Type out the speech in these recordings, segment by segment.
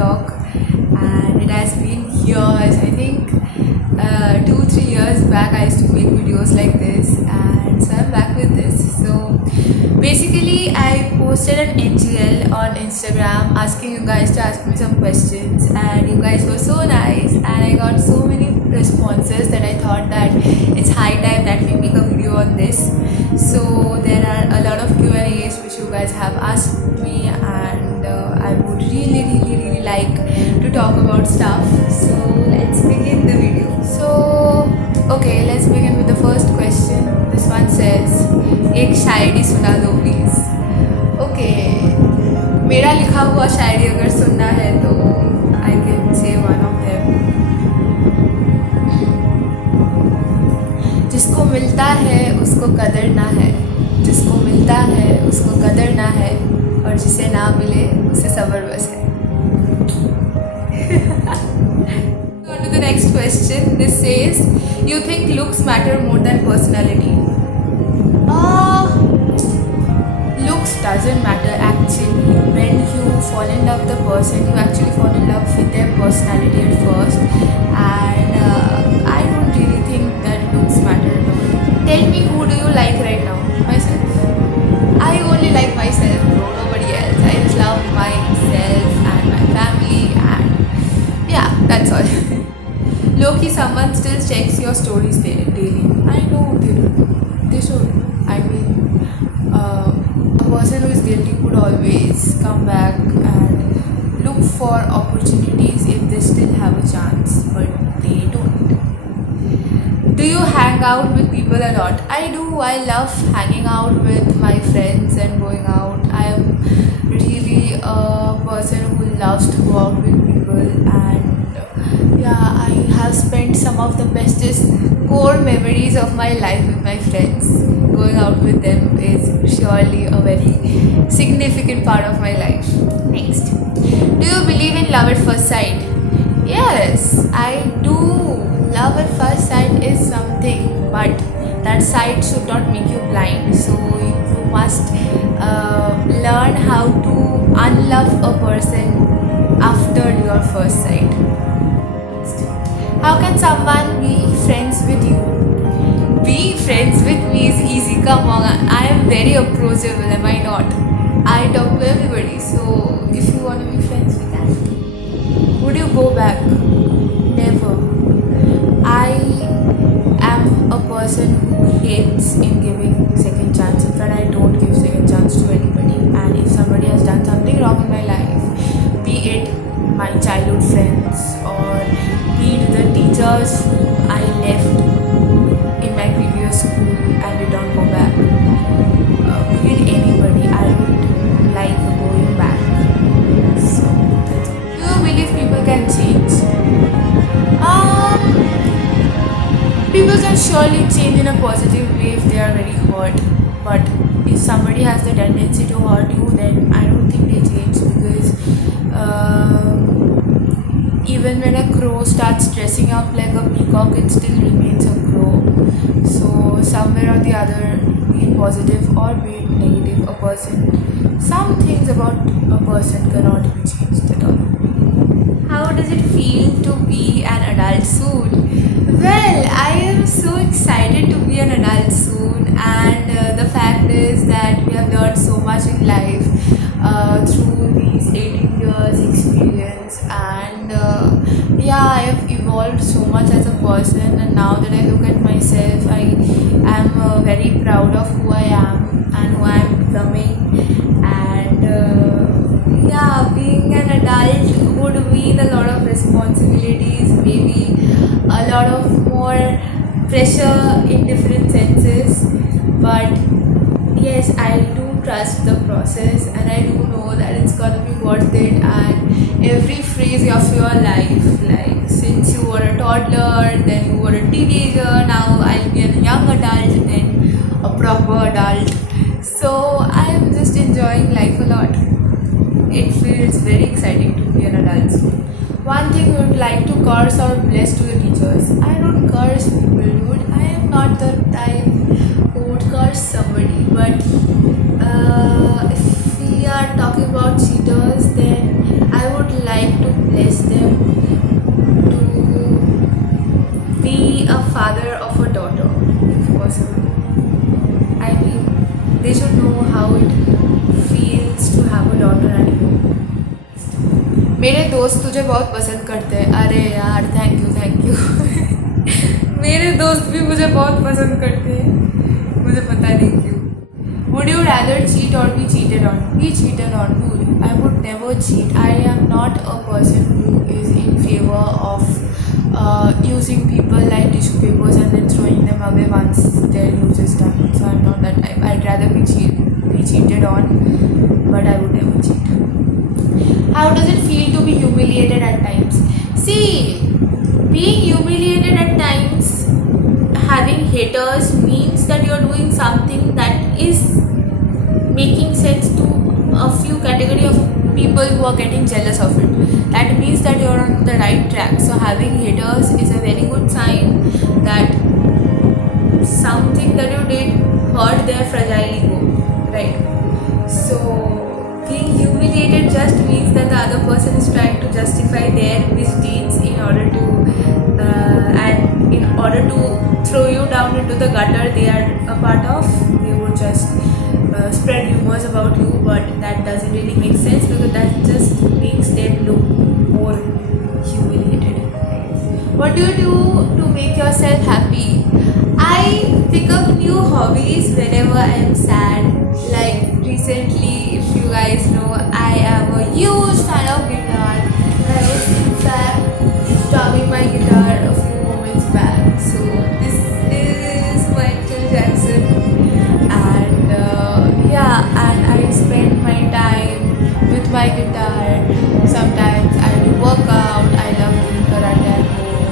talk, and it has been years. I think 2-3 years back I used to make videos like this, and so I'm back with this. So basically I posted an NGL on Instagram asking you guys to ask me some questions, and you guys were so nice, and I got so many responses that I thought that it's high time that we make a video on this. So there are a lot of Q&As which you guys have asked me, and I would really like to talk about stuff. So let's begin the video. So okay, let's begin with the first question. This one says, एक शायरी सुना दो please. Okay, मेरा लिखा हुआ शायरी अगर सुनना है तो I can say one of them. जिसको मिलता है उसको कदर ना है, जिसको मिलता है उसको कदर ना है, और जिसे ना मिले उसे सब्र बस है. On to the next question. This says, you think looks matter more than personality? Looks doesn't matter actually. When you fall in love with the person, you actually fall in love with their personality at first, and I don't really think that looks matter at all. Tell me, who do you like right now? Myself. I only like myself, bro. Nobody else. I just love myself and my family, and yeah, that's all. Loki, someone still checks your stories daily. I know they do. They should. I mean, a person who is guilty could always come back and look for opportunities if they still have a chance, but they don't. Do you hang out with people a lot? I do. I love hanging out with my friends and going out. I am really a person who loves to go out with people, and yeah, I have spent some of the bestest core memories of my life with my friends. Going out with them is surely a very significant part of my life. Next, do you believe in love at first sight? Yes, I do. Love at first sight is something, but that sight should not make you blind. So you must learn how to unlove a person after your first sight. How can someone be friends with you? Be friends with me is easy. Come on, I am very approachable, am I not? I talk to everybody. So if you want to be friends with that, would you go back? Never. I am a person who hates in giving second chance. In fact, I don't give second chance to anybody. And if somebody has done something wrong in my life, be it my childhood friends or be it the teachers who I left in my previous school and did not go back, be it anybody, I would like going back. So that's all. Do you believe people can change? People can surely change in a positive way if they are very hurt, but if somebody has the tendency to hurt you, then I don't think they change, because even when a crow starts dressing up like a peacock, it still remains a crow. So somewhere or the other, be it positive or be it negative, a person, some things about a person cannot be changed at all. How does it feel to be an adult soon? Well, I am so excited to be an adult soon, and the fact is that we have learned so much in life through these 18 years experience, and yeah, I have evolved so much as a person, and now that I look at myself, I am very proud of who I am and who I am becoming, and yeah, being an adult would mean a lot of responsibilities, maybe a lot of more pressure in different senses, but yes, I do trust the process, and I do know that it's gonna be worth it. And every phase of your life, like since you were a toddler, then you were a teenager, now I'll be a young adult, then a proper adult. So I am just enjoying life a lot. It feels very exciting to be an adult. One thing you would like to curse or bless to your teachers? I don't curse people, dude. I am not the type who would curse somebody, but if we are talking about cheaters, then I would like to मेरे दोस्त तुझे बहुत पसंद करते हैं। अरे यार, thank you मेरे दोस्त भी मुझे बहुत पसंद करते हैं, मुझे पता नहीं क्यों। Would you rather cheat or be cheated on? Be cheated on, dude. I would never cheat. I am not a person who is in favor of using people like tissue papers and then throwing them away once their use is done. So I'm not that type. I'd rather be cheated on, but I would never cheat. How does it feel to be humiliated at times? See, being humiliated at times, having haters means that you're doing something that is making sense to a few category of people who are getting jealous of it. That means that you're on the right track. So having haters is a very good sign that something that you did hurt their fragile ego, right? So being humiliated just means that the other person is trying to justify their misdeeds in order to and in order to throw you down into the gutter they are a part of. They would just spread rumors about you, but that doesn't really make sense because that just makes them look more humiliated. What do you do to make yourself happy? I pick up new hobbies whenever I am sad. Like recently, if you guys know, I am a huge fan of guitar. I was in fact strumming my guitar a few moments back. So this is Michael Jackson, and and I spend my time with my guitar. Sometimes I do workout. I love doing karate at home,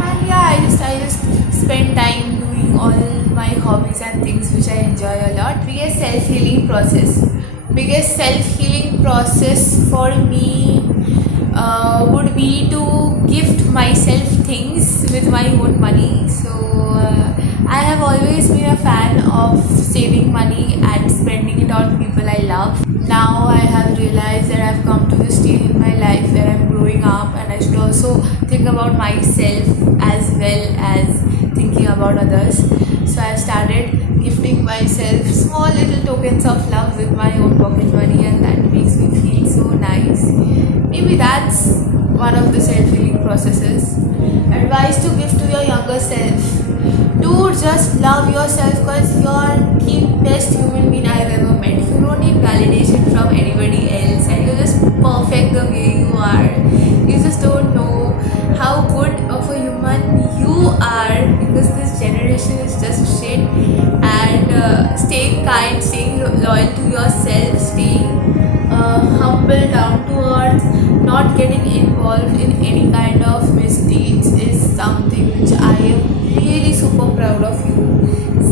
and I just spend time doing all my hobbies and things which I enjoy a lot. Biggest self-healing process. Biggest self-healing process for me would be to gift myself things with my own money. So I have always been a fan of saving money and spending it on people I love. Now I have realized that I've come to this stage in my life where I'm growing up and I should also think about myself as well as thinking about others. So I've started gifting myself small little tokens of love with my own pocket money, and that makes me feel so nice. Maybe that's one of the self-healing processes. Advice to give to your younger self. Dude, just love yourself because you're the best human being I've ever met. You don't need validation from anybody else, and you're just perfect the way you are. You just don't know how good of a human you are because this generation is just shit. And staying kind, staying loyal to yourself, staying humble, down to earth, not getting involved in any kind of misdeeds is something which I am really super proud of you.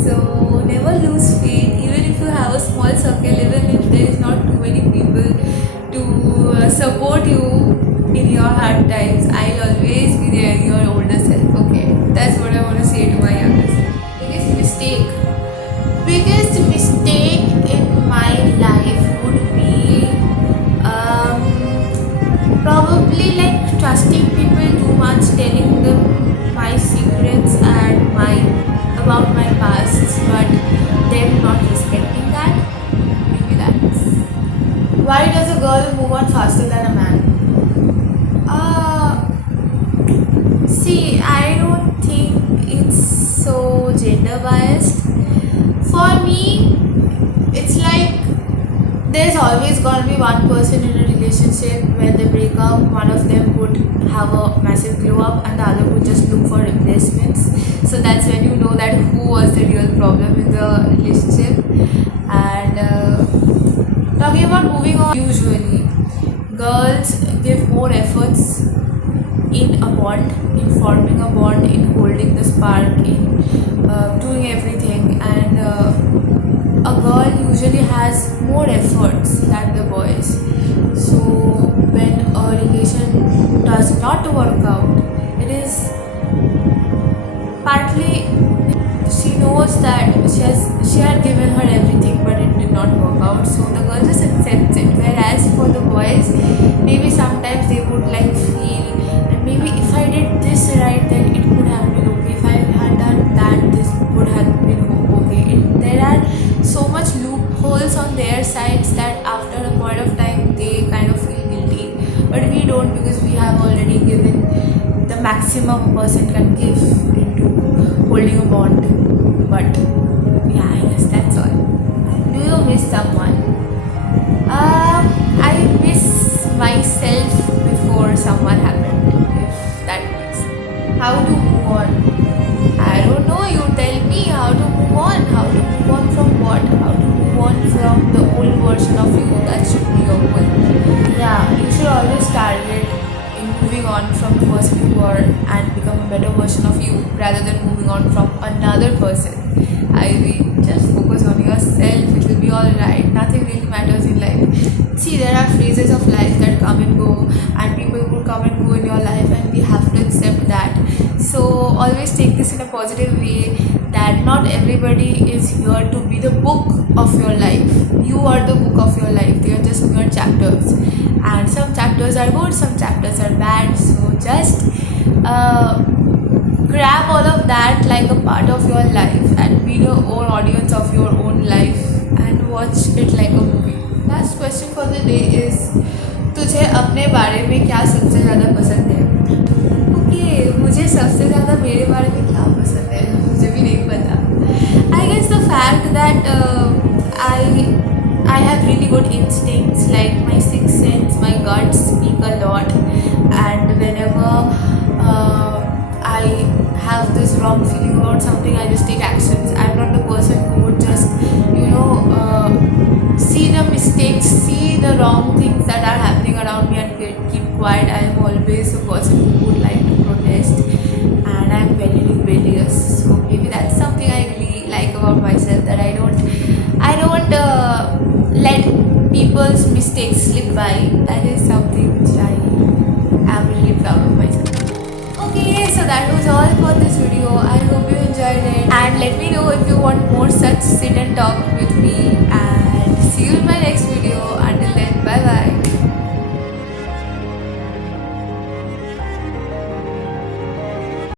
So never lose faith, even if you have a small circle, even if there is not too many people to support you in your hard times. I'll always be there, your older self. Okay, that's what I want to say to my younger self. Biggest mistake in my life would be probably like trusting people too much, telling them my secrets and about my past, but them not respecting that. Maybe that's. Why does a girl move on faster than a man? See, I don't think it's so gender biased. For me, it's like there's always gonna be one person in a relationship when they break up, one of them would have a massive glow up and the other would just look for replacements. So that's when you know that who was the real problem in the relationship. And talking about moving on, usually girls give more efforts in a bond, in forming a bond, in holding the spark, in doing everything, and a girl usually has more efforts than the boys. So when a relation does not work out, it is partly she knows that she had given her everything but it did not work out, so the girl just accepts it. Whereas for the boys, maybe sometimes they would like feel that maybe if I did this right then it could have been okay, if I had done that this would have been okay. There are so much loopholes on their sides that after a point of time they kind of feel guilty, but we don't, because we have already given the maximum a person can give into holding a bond. But yeah, I guess that's all. Do you miss someone? I miss myself before someone happened, if that makes sense. How to move on? I don't know, you tell me how to move on. How to move on from what? How to move on from the old version of you? That should be your goal. Yeah, you should always target in moving on from the person you were and become a better version of you rather than moving on from another person. I mean, just focus on yourself, it will be alright. Nothing really matters in life. See, there are phases of life that come and go, and people will come and go in your life, and we have to accept that. So, always take this in a positive way, that not everybody is here to be the book of your life. You are the book of your life, they are just mere chapters. And some chapters are good, some chapters are bad. So, just grab all of that like a part of your life and be your own audience of your own life and watch it like a movie. Last question for the day is, तुझे अपने बारे में क्या सबसे ज़्यादा पसंद है? Okay, मुझे सबसे ज़्यादा मेरे बारे में क्या पसंद है मुझे भी नहीं पता. I guess the fact that I have really good instincts, like my sixth sense, my guts speak a lot, and whenever I have this wrong feeling about something, I just take actions. I'm not the person who would just, see the mistakes, see the wrong things that are happening around me and keep quiet. I am always a person who would like to protest, and I'm very rebellious. So maybe that's something I really like about myself, that I don't let people's mistakes slip by. That is something which I am really proud of myself. Okay, so that was all for this video. I hope you enjoyed it, and let me know if you want more such sit and talk with me, and see you in my next video. Until then, bye bye.